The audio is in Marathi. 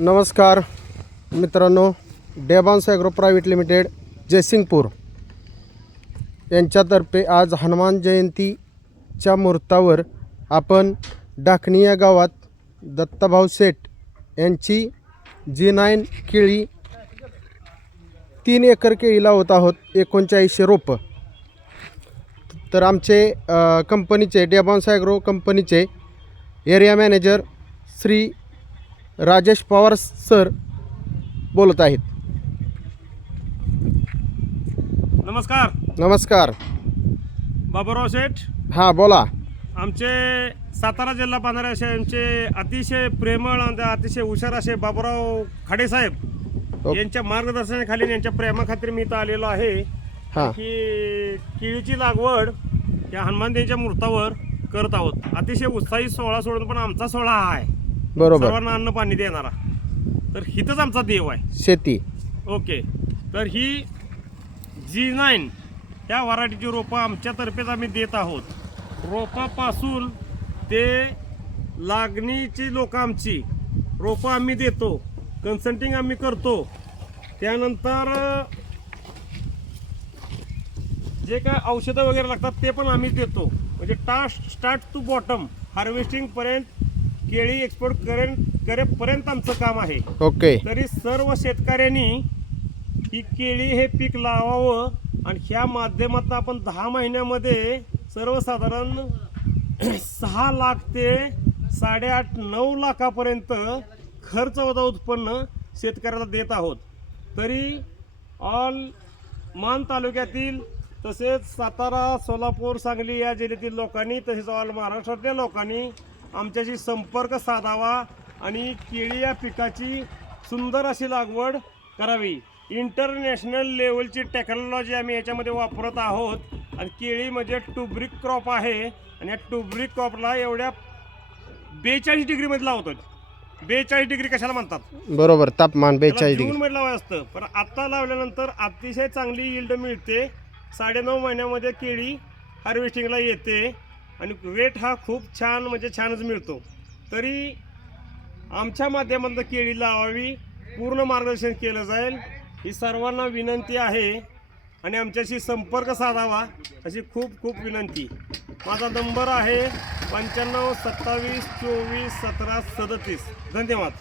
नमस्कार मित्रांनो डेबान्स ॲग्रो प्रायव्हेट लिमिटेड जयसिंगपूर. यांच्यातर्फे आज हनुमान जयंतीच्या मुहूर्तावर आपण डाकणी या गावात दत्ताभाऊ सेठ यांची जी नाईन केळी तीन एकर केळी लावत आहोत एकोणचाळीसशे रोपं. तर आमचे कंपनीचे डेबॉन्स ॲग्रो कंपनीचे area manager Shri Rajesh Pawar sir बोलत आहेत. नमस्कार. नमस्कार. बाबूराव शेठ. हां बोला. आमचे सातारा जिल्हा बांधारे असे आमचे अतिशय प्रेमळ आणि अतिशय हुशार असे बाबूराव खाडे साहेब हो. यांच्या मार्गदर्शनाखाली यांच्या प्रेमाखातीर मी इथं आलेलो आहे. हां. की केळीची लागवड या हनुमान देवीच्या मूर्तावर करत आहोत. अतिशय उत्साही सोहळा सोडून पण आमचा सोहळा हा आहे. बरोबर. सर्वांना अन्न पाणी देणारा. तर हिथंच आमचा देव आहे. शेती. ओके. तर ही जी नाईन या व्हरायटीची रोपं आमच्यातर्फेच आम्ही देत आहोत. रोपापासून ते लागणीची लोक आमची. रोपं आम्ही देतो. कन्सल्टिंग आम्ही करतो. त्यानंतर जे काय औषधं वगैरे लागतात ते पण आम्हीच देतो. म्हणजे टास्ट स्टार्ट टू बॉटम हार्वेस्टिंगपर्यंत केळी एक्सपोर्ट करेन करेपर्यंत आमचं काम आहे. ओके. तरी सर्व शेतकऱ्यांनी ही केळी हे पीक लावावं आणि ह्या माध्यमातून आपण दहा महिन्यामध्ये सर्वसाधारण सहा लाख ते साडेआठ नऊ लाखापर्यंत खर्च वजा उत्पन्न शेतकऱ्याला देत आहोत. तरी ऑल मान तालुक्यातील तसेच सातारा सोलापूर सांगली या जिल्ह्यातील लोकांनी तसेच ऑल महाराष्ट्रातल्या लोकांनी आमच्याशी संपर्क साधावा आणि केळी या पिकाची सुंदर अशी लागवड करावी. इंटरनॅशनल लेवलची टेक्नॉलॉजी आम्ही याच्यामध्ये वापरत आहोत. आणि केळी म्हणजे टुब्रिक क्रॉप आहे. आणि या टुब्रिक क्रॉपला एवढ्या बेचाळीस डिग्रीमध्ये लावतो बेचाळीस डिग्री कशाला म्हणतात? बरोबर तापमान बेचाळीस डिग्री मध्ये लावायचं असतं. पण आता लावल्यानंतर अतिशय चांगली यील्ड मिळते. साडेनऊ महिन्यामध्ये केळी हार्वेस्टिंगला येते. आणि वेट हा खूप छान म्हणजे छानच मिळतो. तरी आमच्या माध्यमातून केळी लावावी पूर्ण मार्गदर्शन केलं जाईल ही सर्वांना विनंती आहे. आणि आमच्याशी संपर्क साधावा अशी खूप खूप विनंती. माझा नंबर आहे पंच्याण्णव सत्तावीस चोवीस सतरा सदतीस. धन्यवाद.